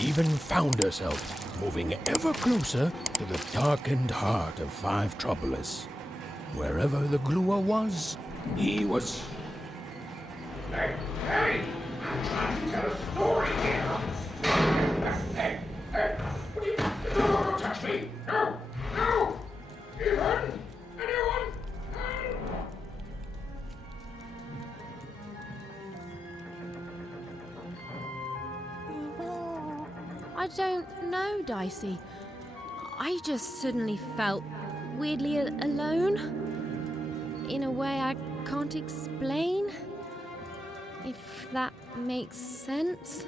even found herself moving ever closer to the darkened heart of Five Troublous. Wherever the gluer was, he was... Hey! I'm trying to tell a story here! Hey! What do you... Don't touch me! No! Ethan! Anyone? I don't know, Dicey. I just suddenly felt weirdly alone. In a way I can't explain. If that makes sense.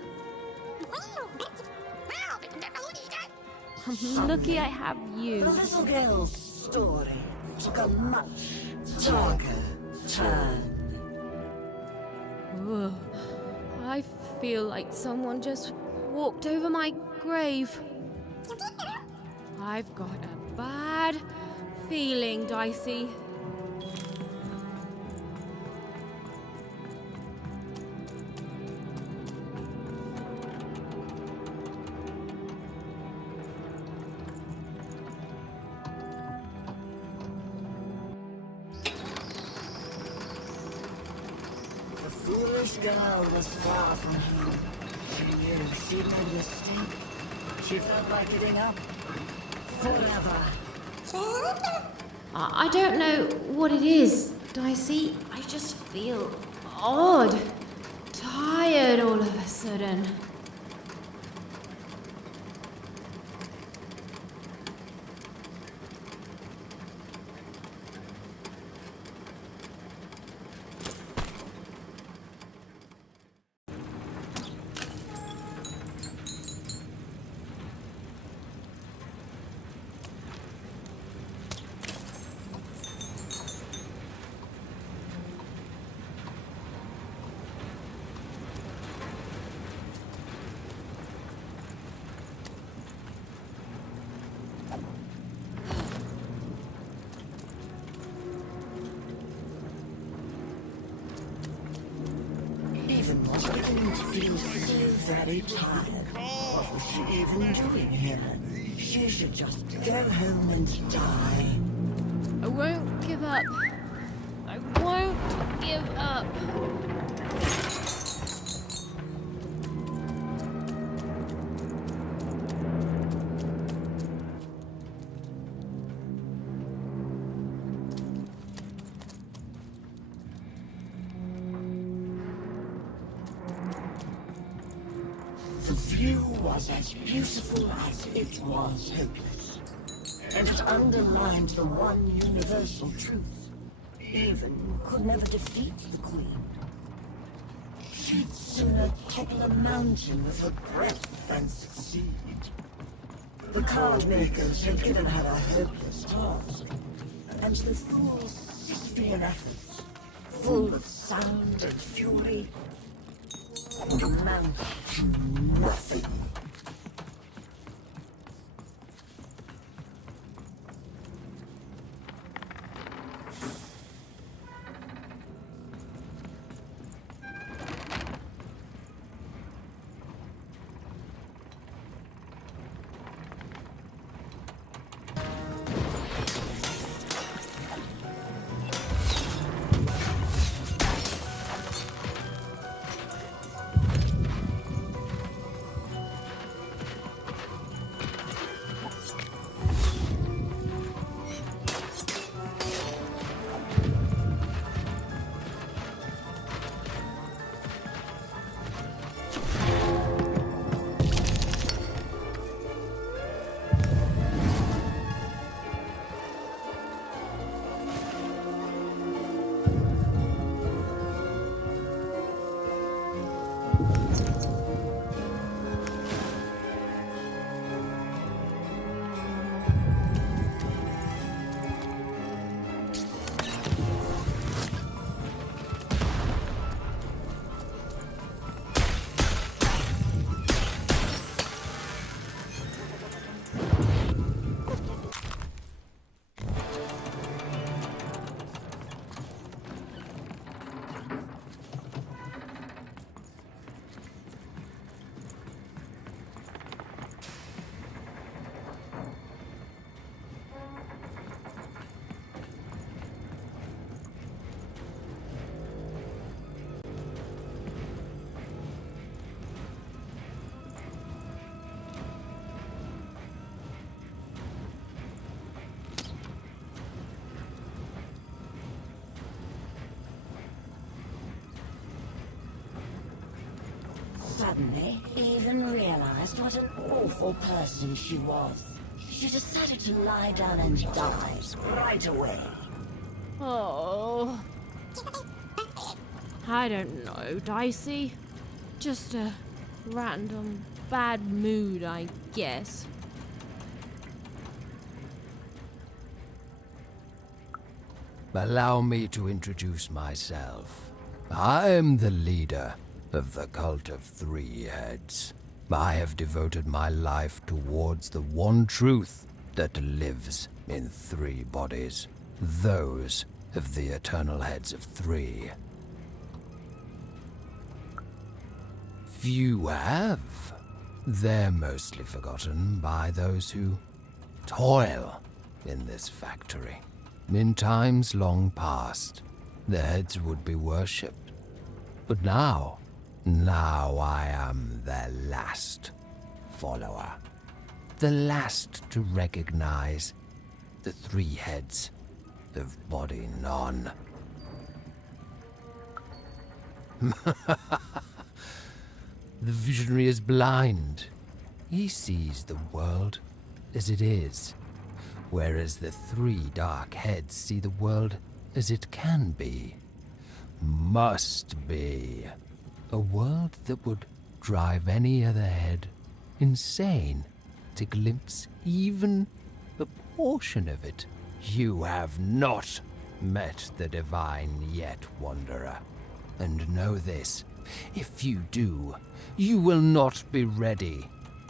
I'm lucky I have you. The little girl's story took a much darker turn. Ugh. I feel like someone just walked over my grave. I've got a bad feeling, Dicey. The foolish girl was far from home. She knew she'd made a mistake. She felt like giving up. Forever. I don't know what it is, Dicey. I just feel odd. Tired all of a sudden. Even was beginning to feel so very tired. What was she even doing here? She should just go home and die. I won't give up. I won't give up. The view was as beautiful as it was hopeless. And it underlined the one universal truth. Even could never defeat the Queen. She'd sooner topple a mountain with her breath than succeed. The card makers had given her a hopeless task. And the fool's Sisyphean efforts, full of sound and fury, would amount to nothing. suddenly even realized what an awful person she was. She decided to lie down and die right away. Oh. I don't know, Dicey. Just a random bad mood, I guess. Allow me to introduce myself. I'm the leader of the Cult of Three Heads. I have devoted my life towards the one truth that lives in three bodies, those of the eternal heads of three. Few have. They're mostly forgotten by those who toil in this factory. In times long past, the heads would be worshipped. But now I am their last follower. The last to recognize the three heads of body none. The visionary is blind. He sees the world as it is, whereas the three dark heads see the world as it can be, must be. A world that would drive any other head insane to glimpse even a portion of it. You have not met the divine yet, Wanderer. And know this, if you do, you will not be ready.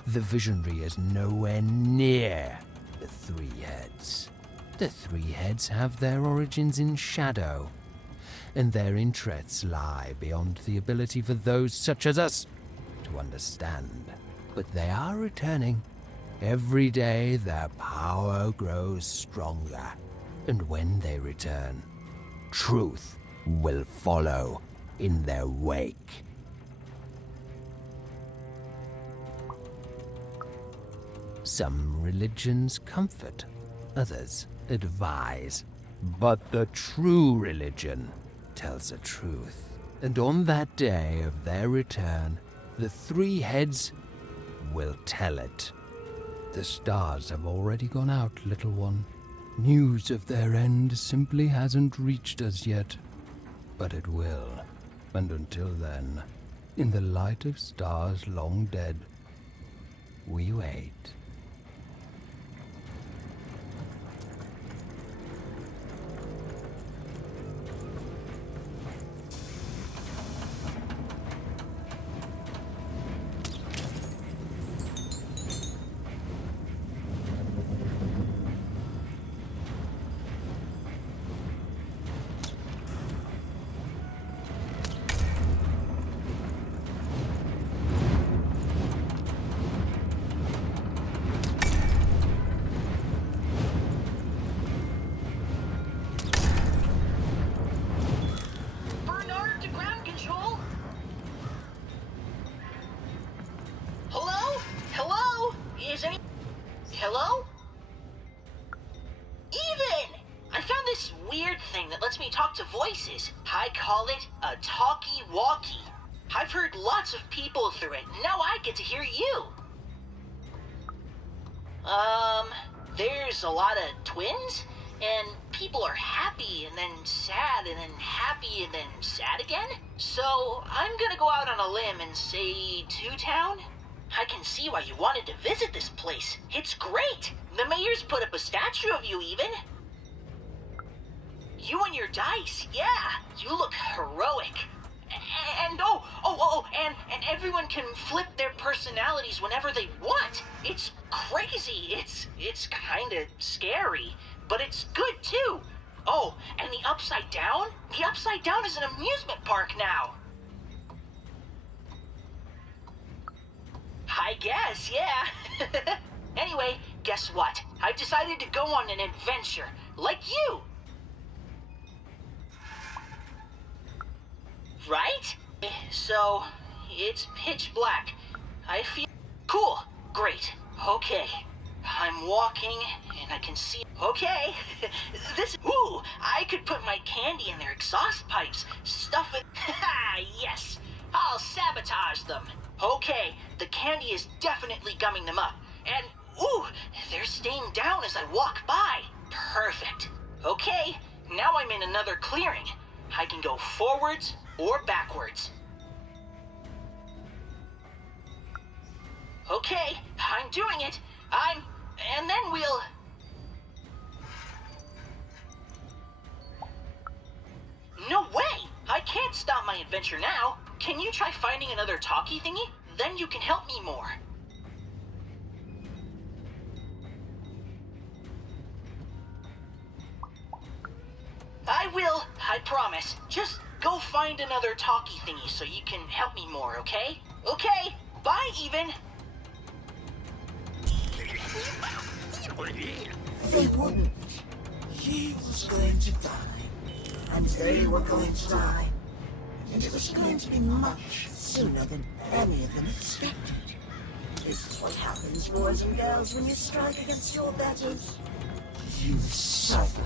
The visionary is nowhere near the three heads. The three heads have their origins in shadow, and their interests lie beyond the ability for those such as us to understand. But they are returning. Every day their power grows stronger, and when they return, truth will follow in their wake. Some religions comfort, others advise, but the true religion tells the truth. And on that day of their return, the three heads will tell it. The stars have already gone out, little one. News of their end simply hasn't reached us yet. But it will. And until then, in the light of stars long dead, we wait. Bernard to ground control. Hello? Hello? Is any... Hello? Even! I found this weird thing that lets me talk to voices. I call it a talkie-walkie. I've heard lots of people through it. Now I get to hear you. There's a lot of twins, and people are happy and then sad and then happy and then sad again. So I'm gonna go out on a limb and say Two-Town? I can see why you wanted to visit this place. It's great. The mayor's put up a statue of you even. You and your dice, yeah, you look heroic. And and everyone can flip their personalities whenever they want. It's crazy. It's kind of scary, but it's good too. Oh, and the Upside Down? The Upside Down is an amusement park now. I guess, yeah. Anyway, guess what? I've decided to go on an adventure, like you. Right? So, it's pitch black. I feel... Cool. Great. Okay. I'm walking, and I can see... Okay. This... Ooh! I could put my candy in their exhaust pipes. Stuff it... Yes! I'll sabotage them. Okay, the candy is definitely gumming them up. And, ooh, they're staying down as I walk by. Perfect. Okay, now I'm in another clearing. I can go forwards or backwards. Okay, I'm doing it. And then we'll... No way! I can't stop my adventure now. Can you try finding another talkie thingy? Then you can help me more. I will, I promise. Just go find another talkie thingy so you can help me more, okay? Okay, bye, Even. They wouldn't. He was going to die, and they were going to die. And it was going to be much sooner than any of them expected. This is what happens, boys and girls, when you strike against your betters. You suffer.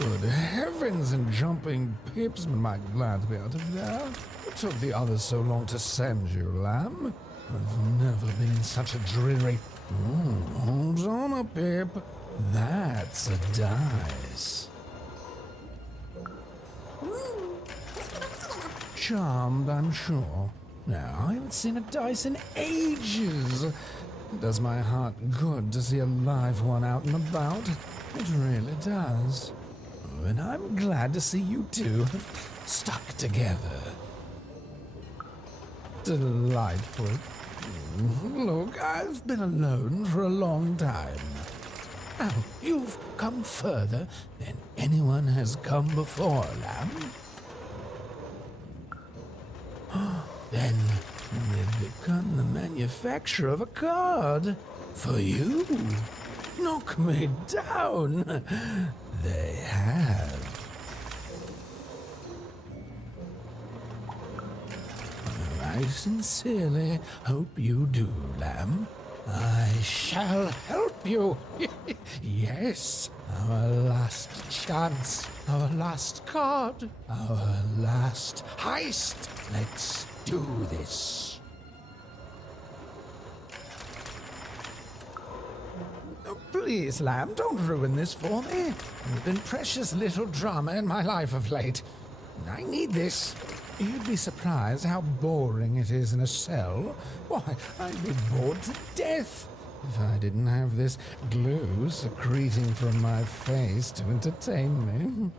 Good heavens and jumping pips, am I glad to be out of there. What took the others so long to send you, lamb? I've never been in such a dreary... hold on a pip. That's a dice. Charmed, I'm sure. Now, I haven't seen a dice in ages. It does my heart good to see a live one out and about. It really does. Oh, and I'm glad to see you two have stuck together. Delightful. Look, I've been alone for a long time. Now, you've come further than anyone has come before, lamb. Then they've begun the manufacture of a card for you. Knock me down. They have. I sincerely hope you do, lamb. I shall help you. Yes, our last chance, our last card, our last heist. Let's do this. Oh, please, lamb, don't ruin this for me. There's been precious little drama in my life of late. I need this. You'd be surprised how boring it is in a cell. Why, I'd be bored to death if I didn't have this glue secreting from my face to entertain me.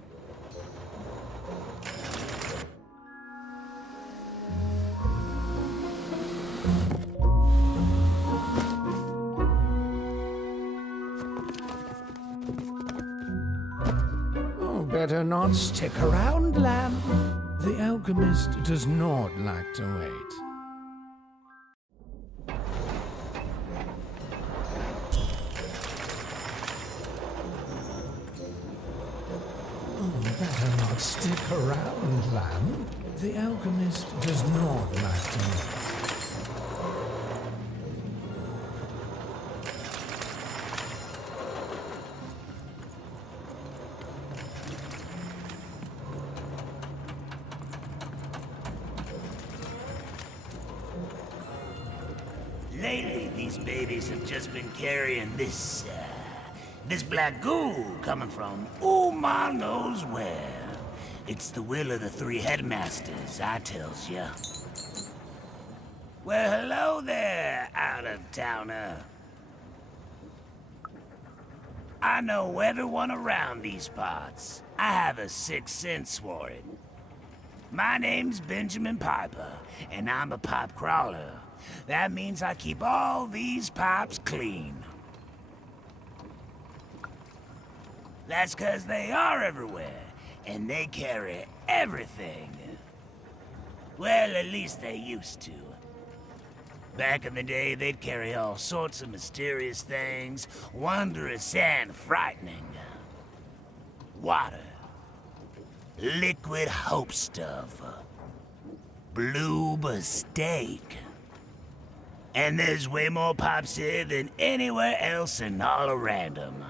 Oh, better not stick around, lamb. The alchemist does not like to wait. Oh, better not stick around, lamb. The alchemist does not like to wait. Lately, these babies have just been carrying this black goo coming from who ma knows where. It's the will of the three headmasters, I tells ya. Well, hello there, out-of-towner. I know everyone around these parts. I have a sixth sense for it. My name's Benjamin Piper, and I'm a pipe crawler. That means I keep all these pipes clean. That's 'cause they are everywhere, and they carry everything. Well, at least they used to. Back in the day, they'd carry all sorts of mysterious things, wondrous and frightening. Water. Liquid hope stuff. Blue steak. And there's way more pipes here than anywhere else in all of Random.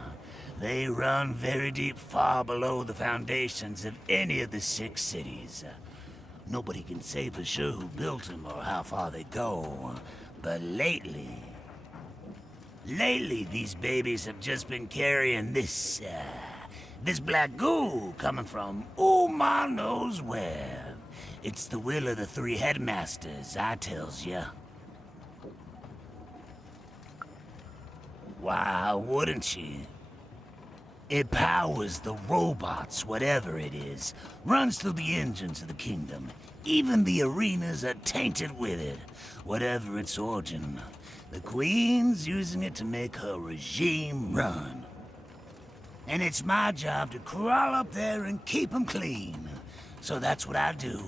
They run very deep, far below the foundations of any of the 6 cities. Nobody can say for sure who built them or how far they go. But lately, these babies have just been carrying this black goo coming from who ma knows where. It's the will of the three headmasters, I tells ya. Why wouldn't you? It powers the robots, whatever it is. Runs through the engines of the kingdom. Even the arenas are tainted with it. Whatever its origin. The Queen's using it to make her regime run. And it's my job to crawl up there and keep them clean. So that's what I do.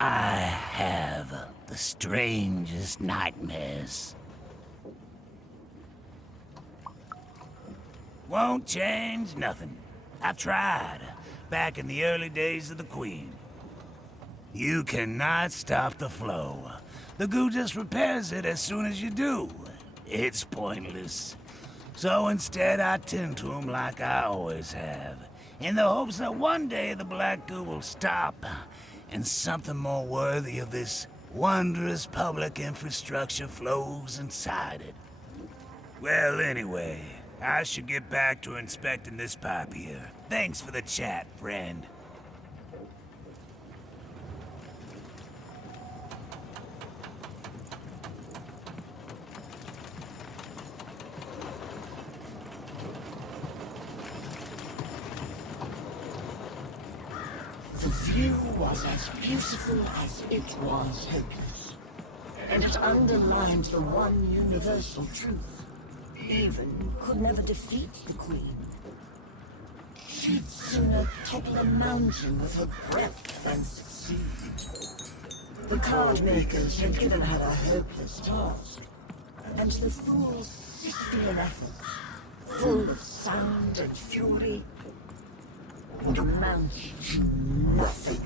I have the strangest nightmares. Won't change nothing. I've tried, back in the early days of the Queen. You cannot stop the flow. The goo just repairs it as soon as you do. It's pointless. So instead, I tend to him like I always have, in the hopes that one day the Black Goo will stop, and something more worthy of this wondrous public infrastructure flows inside it. Well, anyway, I should get back to inspecting this pipe here. Thanks for the chat, friend. The view was as beautiful as it was hopeless, and it underlined the one universal truth. Even could never defeat the Queen. She'd sooner topple a mountain with her breath than succeed. The card makers had given her a hopeless task, and the fool's Sisyphean efforts, full of sound and fury, would amount to nothing.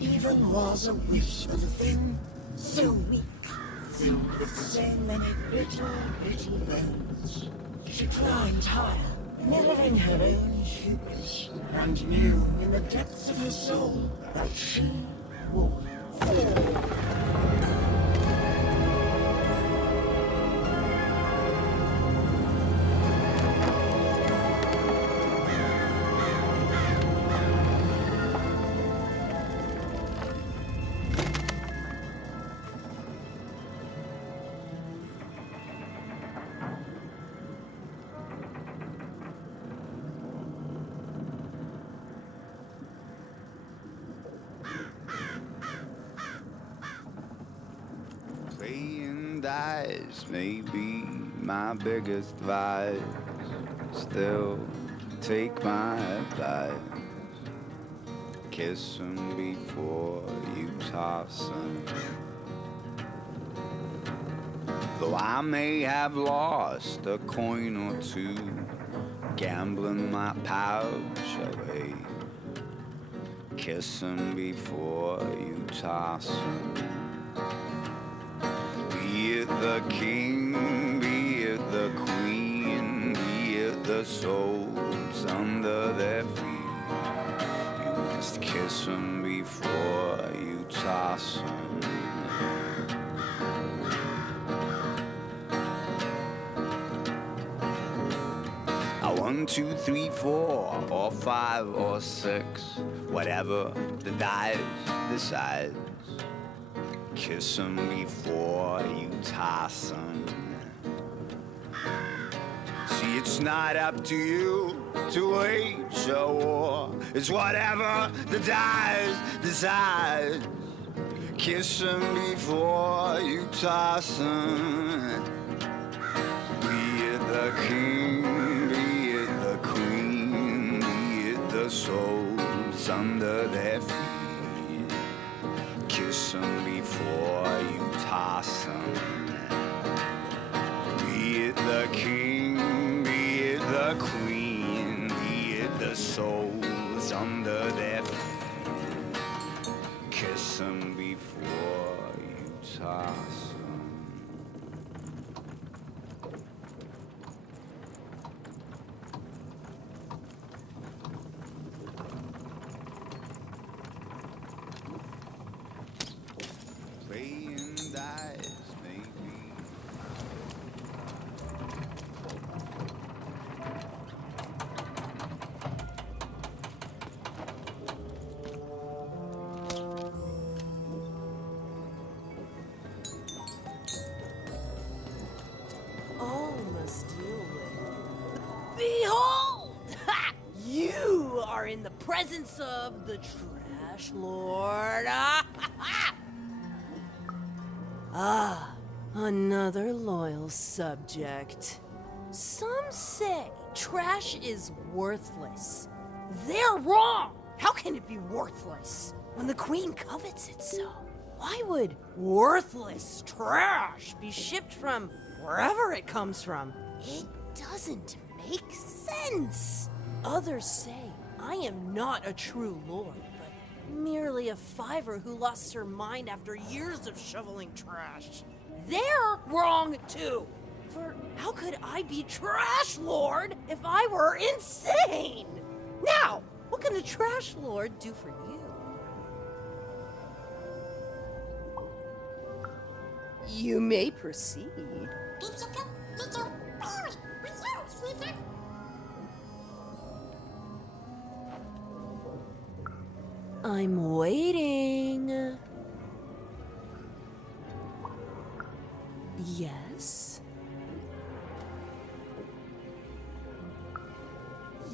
Even was a wish for the thing so weak, filled with so many little bitty bones. She climbed higher, mirroring her own hubris, and knew in the depths of her soul that she would fall. Playing dice may be my biggest vice. Still, take my advice. Kiss 'em before you toss 'em. Though I may have lost a coin or two, gambling my pouch away. Kiss 'em before you toss 'em. Be it the king, be it the queen, be it the souls under their feet, you must kiss 'em before you toss 'em. A 1, 2, 3, 4, or 5, or 6, whatever the dice decides. Kiss 'em before you toss 'em. See, it's not up to you to wage a war. It's whatever the dice decide. Kiss 'em before you toss 'em. Be it the king, be it the queen, be it the souls under their feet. Kiss 'em before you toss 'em. Be it the king, be it the queen, be it the souls under their feet. Kiss 'em before you toss 'em. Playing dice, maybe. All must deal with. Behold! Ha! You are in the presence of the Trash Lord. Ah, another loyal subject. Some say trash is worthless. They're wrong! How can it be worthless when the Queen covets it so? Why would worthless trash be shipped from wherever it comes from? It doesn't make sense. Others say I am not a true lord, but merely a fiver who lost her mind after years of shoveling trash. They're wrong too. For how could I be trash lord if I were insane? Now, what can a trash lord do for you? You may proceed. I'm waiting. Yes.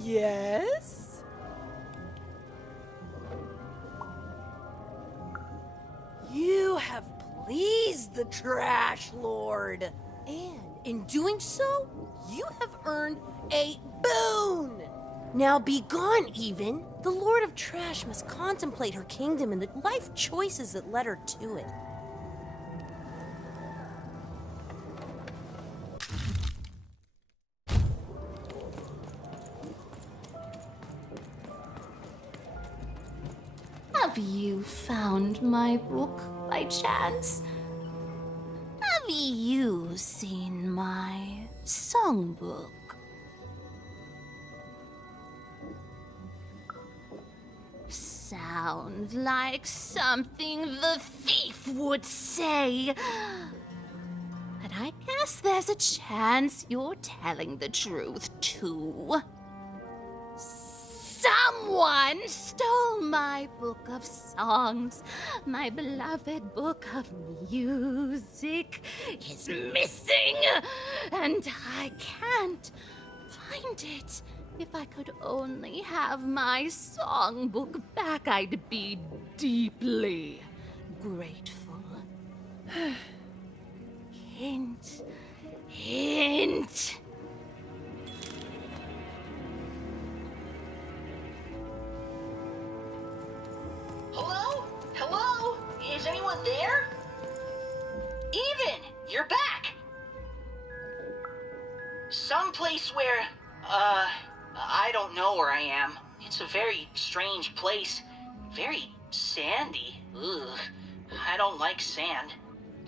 Yes. You have pleased the Trash Lord. And in doing so, you have earned a boon. Now be gone, Even. The Lord of Trash must contemplate her kingdom and the life choices that led her to it. Have you found my book by chance? Have you seen my songbook? Sound like something the thief would say. But I guess there's a chance you're telling the truth, too. Someone stole my book of songs. My beloved book of music is missing, and I can't find it. If I could only have my songbook back, I'd be deeply grateful. Hint, hint. Hello? Hello? Is anyone there? Even, you're back. Someplace where, I don't know where I am. It's a very strange place. Very sandy. Ugh. I don't like sand.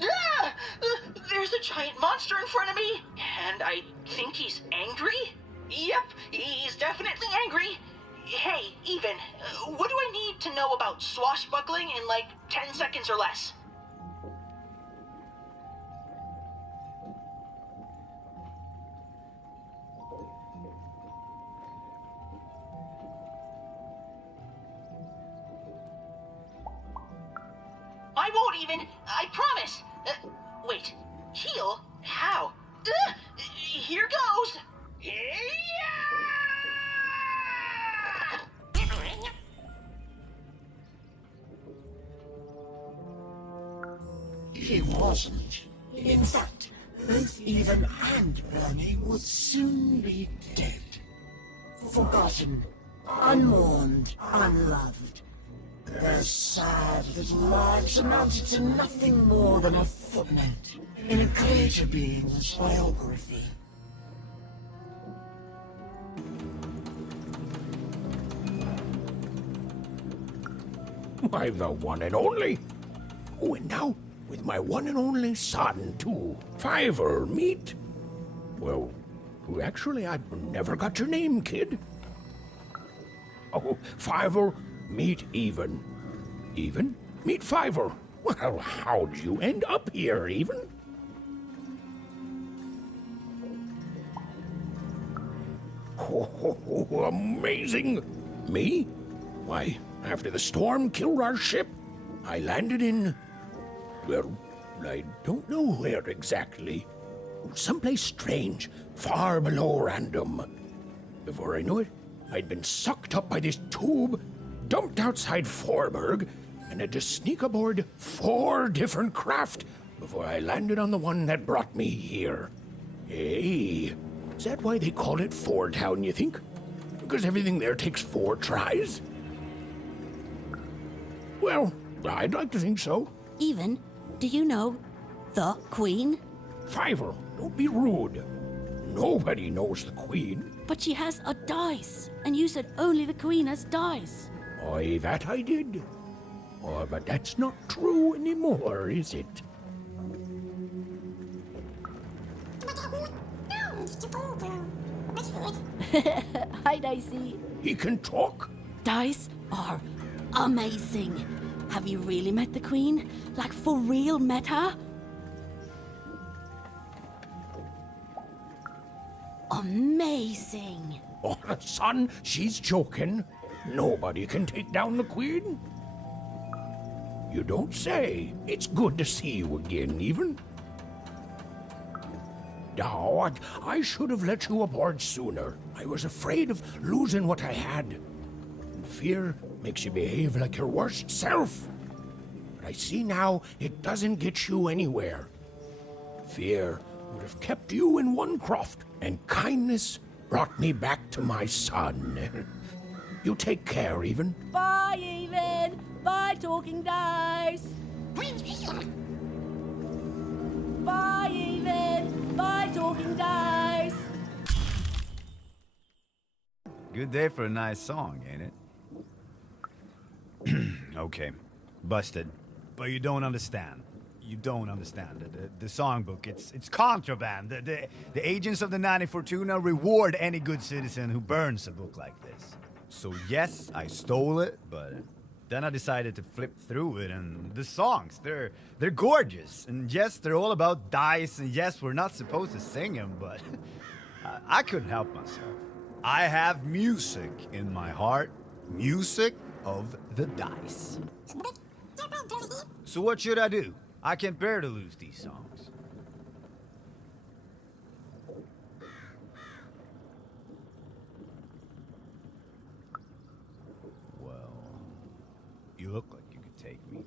Ah! There's a giant monster in front of me, and I think he's angry? Yep, he's definitely angry. Hey, Even, what do I need to know about swashbuckling in like 10 seconds or less? I won't even, I promise. Wait, heal? How? Here goes. Yeah! He wasn't. In fact, both Even and Bernie would soon be dead. Forgotten, unmourned, unloved. Their sad little lives amounted to nothing more than a footnote in a greater being's biography. I'm the one and only. Oh, and now, with my one and only son, too. Fiver, meet. Well, actually, I never got your name, kid. Oh, Fiver, meet Even. Even, meet Fiver. Well, how'd you end up here, Even? Oh, amazing. Me? Why, after the storm killed our ship, I landed in... well, I don't know where exactly. Someplace strange, far below random. Before I knew it, I'd been sucked up by this tube, dumped outside Forberg, and had to sneak aboard 4 different craft before I landed on the one that brought me here. Hey, is that why they call it Four Town, you think? Because everything there takes 4 tries? Well, I'd like to think so. Even, do you know the Queen? Fiver, don't be rude. Nobody knows the Queen. But she has a dice, and you said only the Queen has dice. Aye, that I did. Oh, but that's not true anymore, is it? Hi, Dicey. He can talk? Dice are amazing. Have you really met the Queen? Like, for real met her? Amazing. Oh, son, she's joking. Nobody can take down the Queen. You don't say. It's good to see you again, even. Oh, I should have let you aboard sooner. I was afraid of losing what I had. And fear makes you behave like your worst self. But I see now it doesn't get you anywhere. Fear would have kept you in one croft, and kindness brought me back to my son. You take care, Even. Bye, Even. Bye, Talking Dice. Bye, Even. Bye, Talking Dice. Good day for a nice song, ain't it? Okay, busted. But you don't understand. You don't understand. The songbook, it's contraband. The agents of the 90 Fortuna reward any good citizen who burns a book like this. So yes, I stole it, but then I decided to flip through it, and the songs, they're gorgeous. And yes, they're all about dice, and yes, we're not supposed to sing them, but I couldn't help myself. I have music in my heart. Music of the dice. So what should I do? I can't bear to lose these songs. Well, you look like you could take me.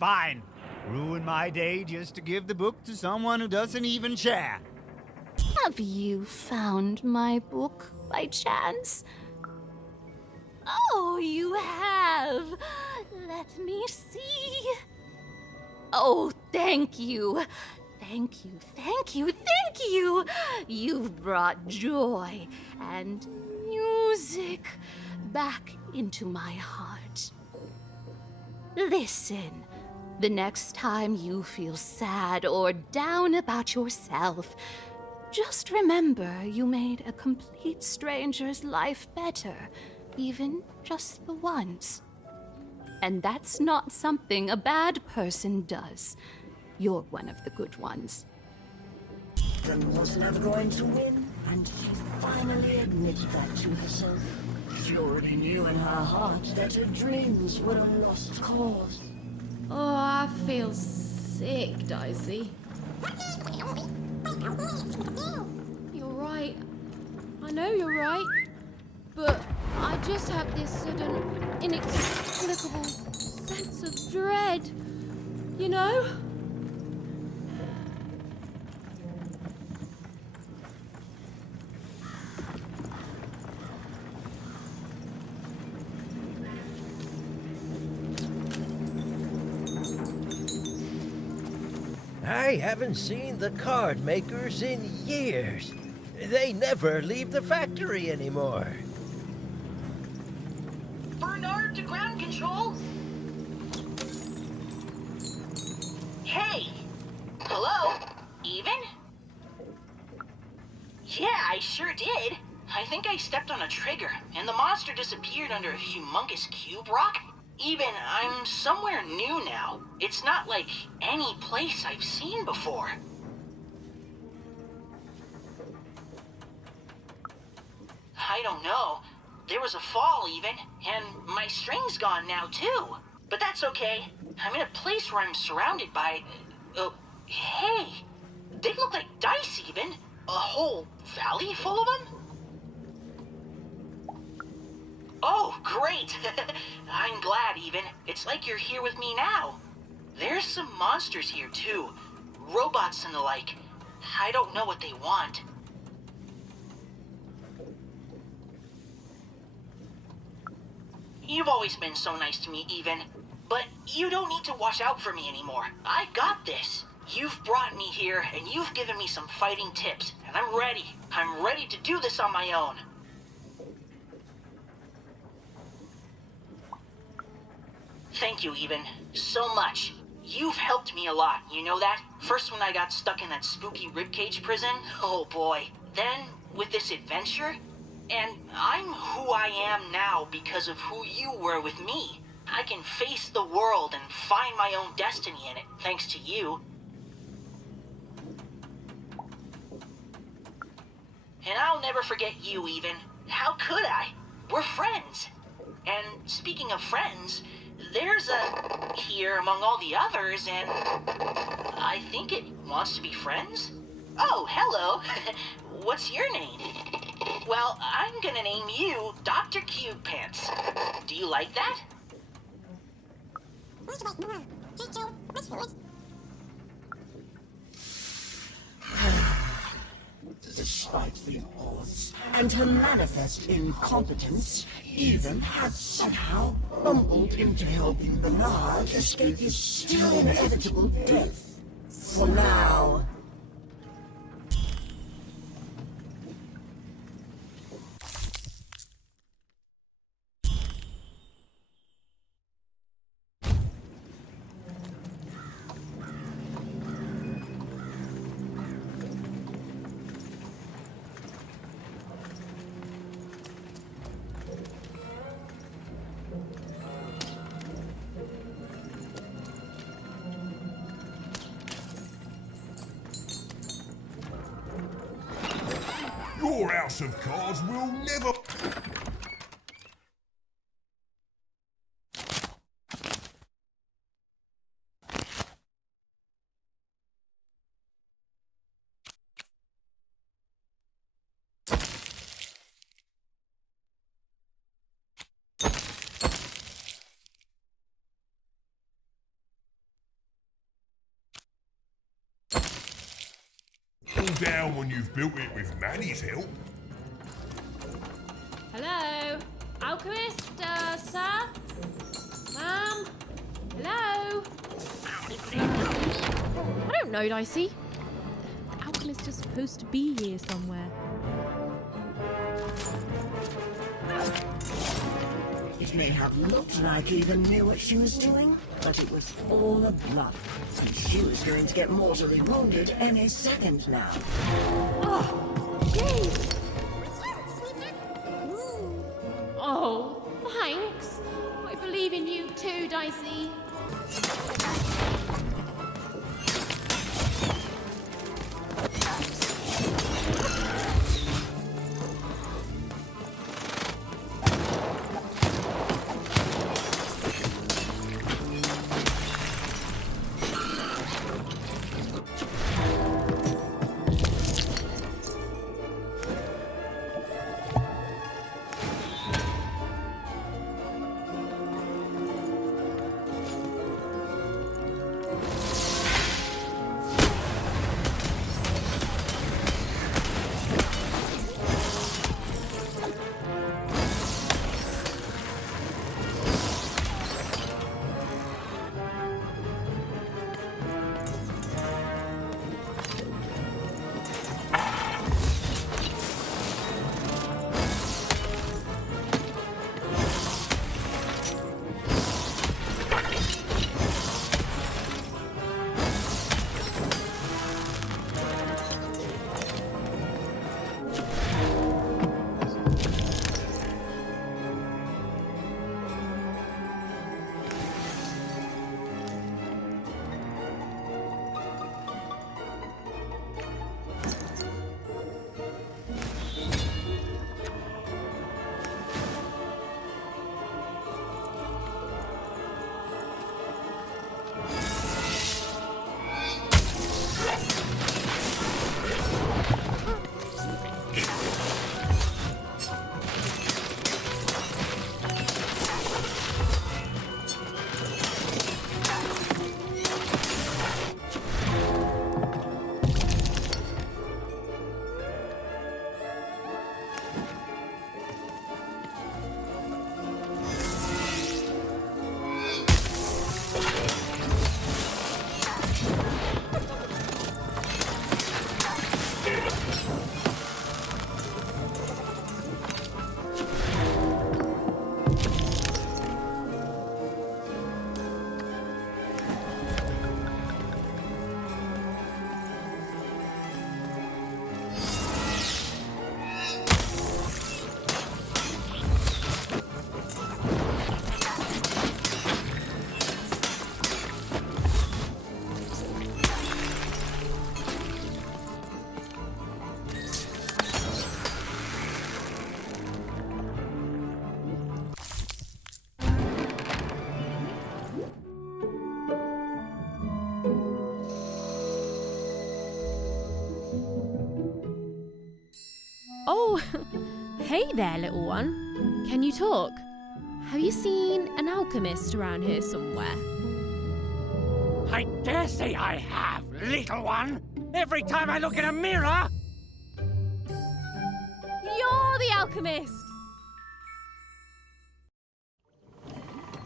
Fine. Ruin my day just to give the book to someone who doesn't even share. Have you found my book by chance? Oh, you have. Let me see. Oh, thank you. Thank you, thank you, thank you. You've brought joy and music back into my heart. Listen, the next time you feel sad or down about yourself, just remember you made a complete stranger's life better, even just the once. And that's not something a bad person does. You're one of the good ones. Ethan was never going to win, and she finally admitted that to herself. She already knew in her heart that her dreams were a lost cause. Oh, I feel sick, Dicey. You're right. I know you're right. But I just have this sudden, inexplicable sense of dread. You know? I haven't seen the card makers in years. They never leave the factory anymore. Bernard to ground control. Hey! Hello? Even? Yeah, I sure did. I think I stepped on a trigger, and the monster disappeared under a humongous cube rock. Even, I'm somewhere new now. It's not like any place I've seen before. I don't know. There was a fall even, and my string's gone now too. But that's okay. I'm in a place where I'm surrounded by... hey! They look like dice even. A whole valley full of them? Oh, great! I'm glad, even. It's like you're here with me now. There's some monsters here, too. Robots and the like. I don't know what they want. You've always been so nice to me, even. But you don't need to watch out for me anymore. I got this. You've brought me here, and you've given me some fighting tips, and I'm ready. I'm ready to do this on my own. Thank you, Even. So much. You've helped me a lot, you know that? First when I got stuck in that spooky ribcage prison, oh boy. Then, with this adventure, and I'm who I am now because of who you were with me. I can face the world and find my own destiny in it, thanks to you. And I'll never forget you, Even. How could I? We're friends. And speaking of friends, there's a here among all the others, and I think it wants to be friends. Oh, hello. What's your name? Well, I'm gonna name you Dr. Cube Pants. Do you like that? Despite the odds and her manifest incompetence, Even had somehow bumbled into helping Bernard escape his still inevitable death. For now. Your house of cards will never... Pull down when you've built it with Manny's help. Hello? Alchemist, sir? Ma'am? Hello? I don't know, Dicey. The alchemist is supposed to be here somewhere. It may have looked like Even knew what she was doing, but it was all a bluff. She was going to get mortally wounded any second now. Oh, yay! Oh, thanks. I believe in you too, Dicey. Oh, hey there, little one. Can you talk? Have you seen an alchemist around here somewhere? I dare say I have, little one. Every time I look in a mirror... You're the alchemist!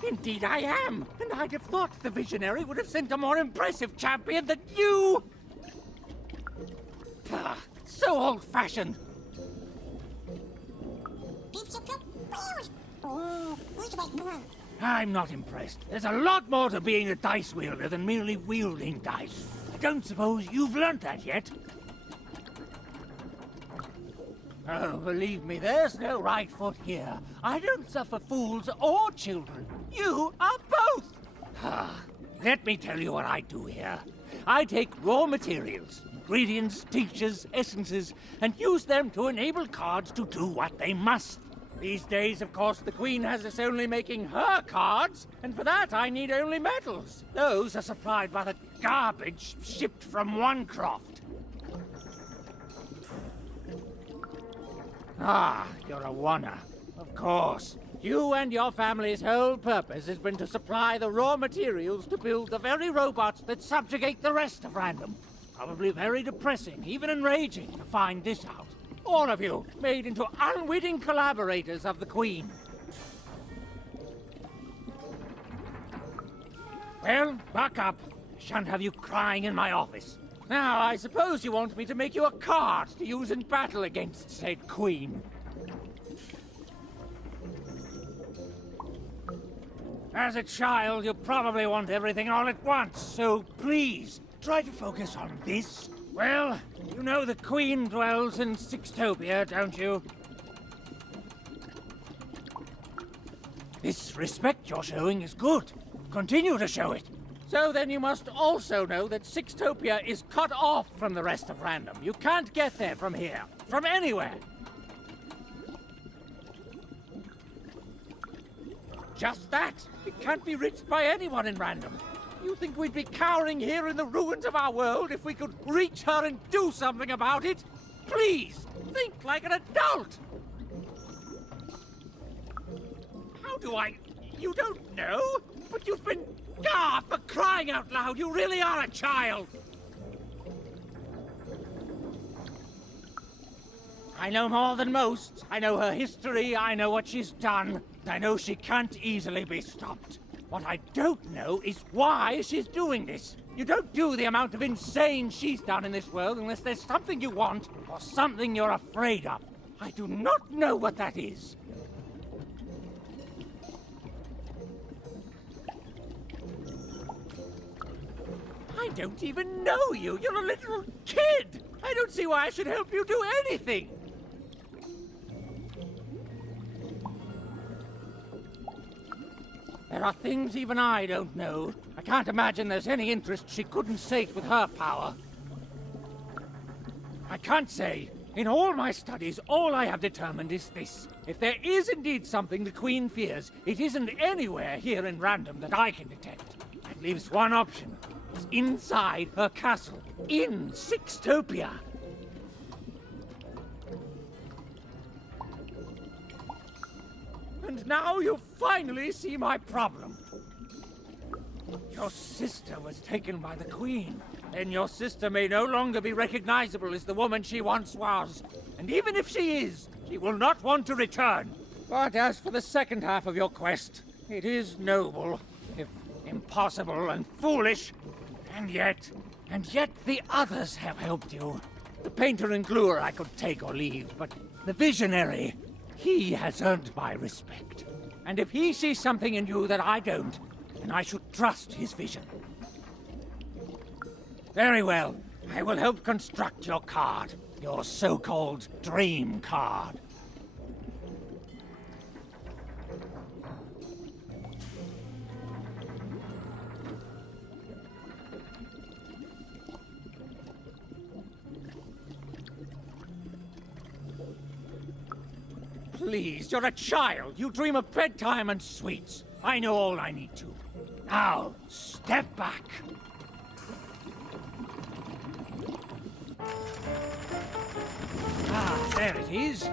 Indeed I am, and I'd have thought the Visionary would have sent a more impressive champion than you! Pah, so old-fashioned. I'm not impressed. There's a lot more to being a dice wielder than merely wielding dice. I don't suppose you've learnt that yet. Oh, believe me, there's no right foot here. I don't suffer fools or children. You are both! Let me tell you what I do here. I take raw materials, ingredients, tinctures, essences, and use them to enable cards to do what they must. These days, of course, the Queen has us only making her cards, and for that I need only metals. Those are supplied by the garbage shipped from Onecroft. Ah, you're a oner. Of course. You and your family's whole purpose has been to supply the raw materials to build the very robots that subjugate the rest of Random. Probably very depressing, even enraging, to find this out. All of you, made into unwitting collaborators of the Queen. Well, buck up. I shan't have you crying in my office. Now, I suppose you want me to make you a card to use in battle against said Queen. As a child, you probably want everything all at once, so please, try to focus on this. Well, you know the Queen dwells in Sixtopia, don't you? This respect you're showing is good. Continue to show it. So then you must also know that Sixtopia is cut off from the rest of Random. You can't get there from here, from anywhere. Just that. It can't be reached by anyone in Random. You think we'd be cowering here in the ruins of our world if we could reach her and do something about it? Please, think like an adult! How do I... You don't know? But you've been... Ah, for crying out loud, you really are a child! I know more than most. I know her history, I know what she's done. I know she can't easily be stopped. What I don't know is why she's doing this. You don't do the amount of insane she's done in this world unless there's something you want or something you're afraid of. I do not know what that is. I don't even know you. You're a little kid. I don't see why I should help you do anything. There are things even I don't know. I can't imagine there's any interest she couldn't sate with her power. I can't say. In all my studies, all I have determined is this. If there is indeed something the Queen fears, it isn't anywhere here in Random that I can detect. That leaves one option. It's inside her castle. In Sixtopia. And now you finally see my problem. Your sister was taken by the Queen. Then your sister may no longer be recognizable as the woman she once was. And even if she is, she will not want to return. But as for the second half of your quest, it is noble, if impossible and foolish. And yet the others have helped you. The painter and gluer I could take or leave, but the Visionary, he has earned my respect. And if he sees something in you that I don't, then I should trust his vision. Very well. I will help construct your card. Your so-called dream card. Please, you're a child. You dream of bedtime and sweets. I know all I need to. Now, step back. Ah, There it is.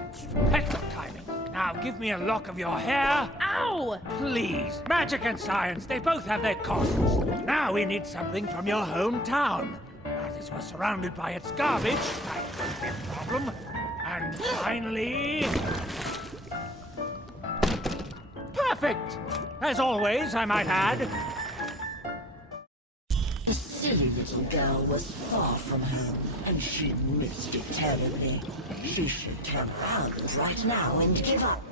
Perfect timing. Now give me a lock of your hair. Ow! Please. Magic and science, they both have their costs. Now we need something from your hometown. Now this was surrounded by its garbage. That won't be a problem. And finally... Perfect! As always, I might add. The silly little girl was far from home, and she missed it terribly. She should turn around right now and give up.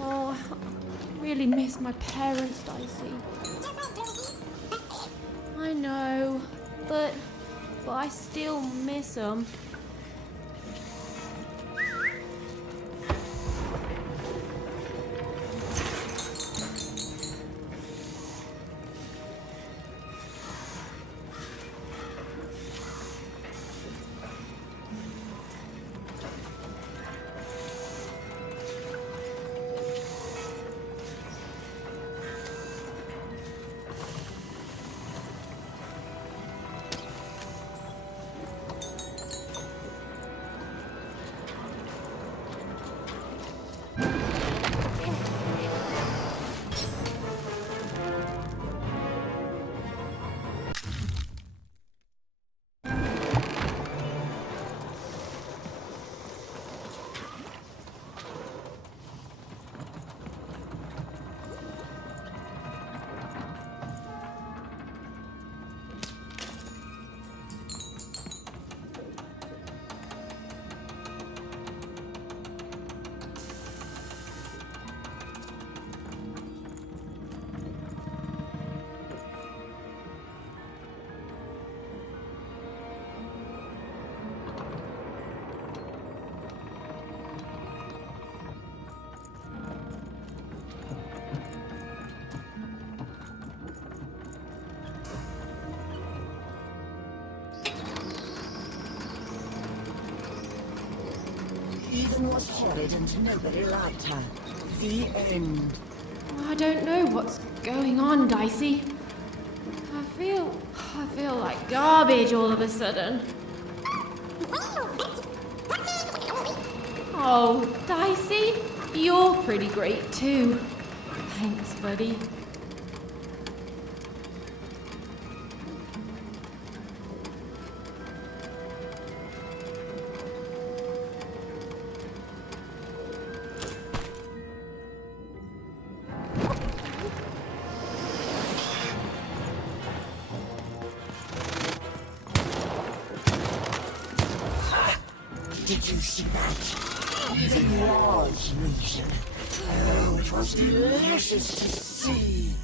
Oh, I really miss my parents, Dicey. I know, but I still miss them. Even was horrid and nobody liked her. The end. I don't know what's going on, Dicey. I feel like garbage all of a sudden. Oh, Dicey, you're pretty great too. Thanks, buddy. Did you see that? Even was reason. Oh, it was delicious to see.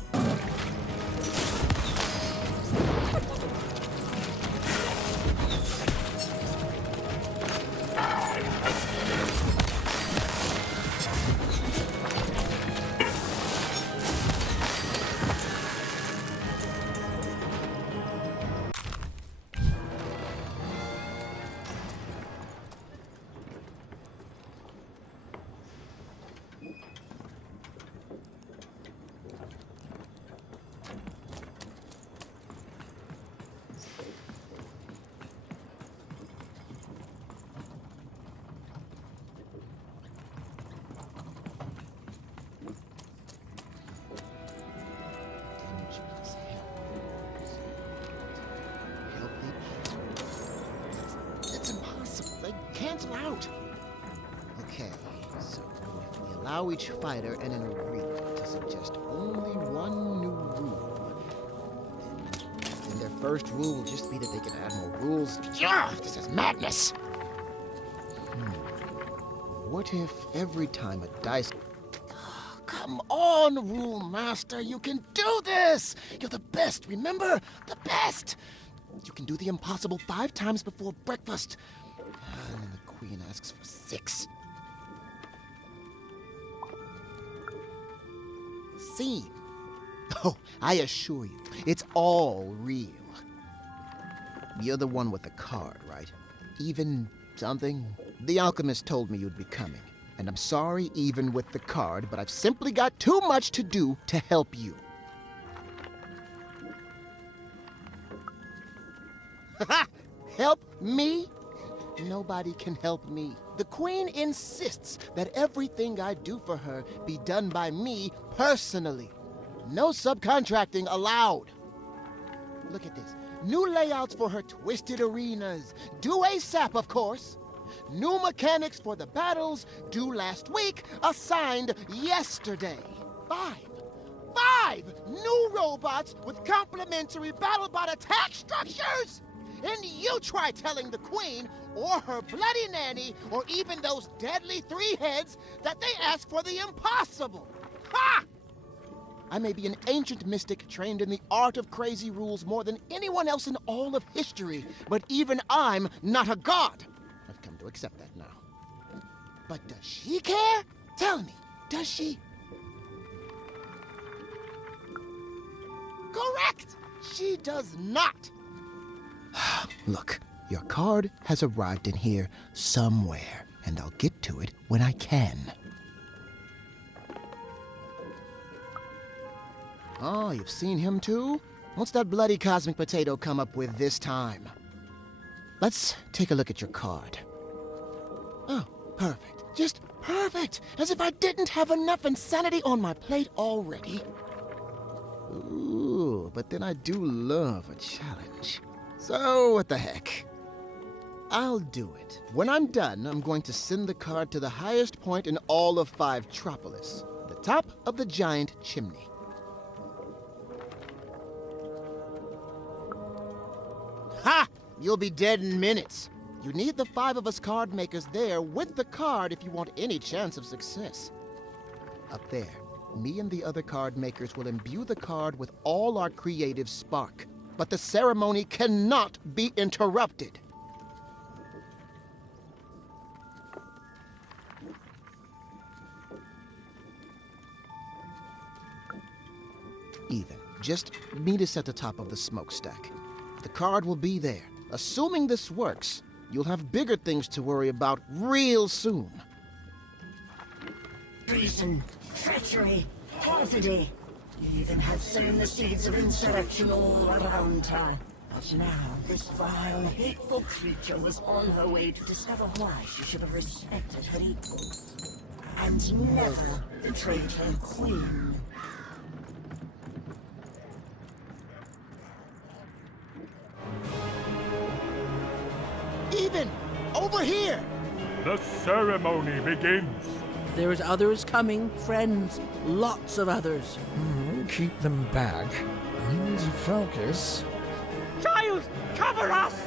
Cancel out. Okay, so if we allow each fighter an ingredient to suggest only one new rule, then their first rule will just be that they can add more rules. Yeah, this is madness. What if every time a dice... Come on, Rule Master, you can do this! You're the best, remember? The best! You can do the impossible 5 times before breakfast. And then the Queen asks for 6. Scene. Oh, I assure you, it's all real. You're the one with the card, right? Even something? The alchemist told me you'd be coming. And I'm sorry even with the card, but I've simply got too much to do to help you. Help me? nobody can help me. The Queen insists that everything I do for her be done by me personally. No subcontracting allowed. Look at this. New layouts for her twisted arenas. Due ASAP, of course. New mechanics for the battles, due last week, assigned yesterday. 5 new robots with complementary BattleBot attack structures? And you try telling the Queen, or her bloody nanny, or even those deadly three heads that they ask for the impossible. Ha! I may be an ancient mystic trained in the art of crazy rules more than anyone else in all of history, but even I'm not a god. I've come to accept that now. But does she care? Tell me, does she? Correct! She does not. Look, your card has arrived in here somewhere, and I'll get to it when I can. Oh, you've seen him too? What's that bloody cosmic potato come up with this time? Let's take a look at your card. Oh, perfect. Just perfect! As if I didn't have enough insanity on my plate already. Ooh, but then I do love a challenge. So, what the heck? I'll do it. When I'm done, I'm going to send the card to the highest point in all of 5-tropolis, the top of the giant chimney. Ha! You'll be dead in minutes. You need the 5 of us card makers there with the card if you want any chance of success. Up there, me and the other card makers will imbue the card with all our creative spark. But the ceremony cannot be interrupted. Even. Just meet us at the top of the smokestack. The card will be there. Assuming this works, you'll have bigger things to worry about real soon. Treason, treachery, perfidy. You even had sown the seeds of insurrection all around her. But now this vile, hateful creature was on her way to discover why she should have respected her equal. And never betrayed her queen. Even! Over here! The ceremony begins. There's others coming, friends. Lots of others. Keep them back. I need to focus. Child, cover us!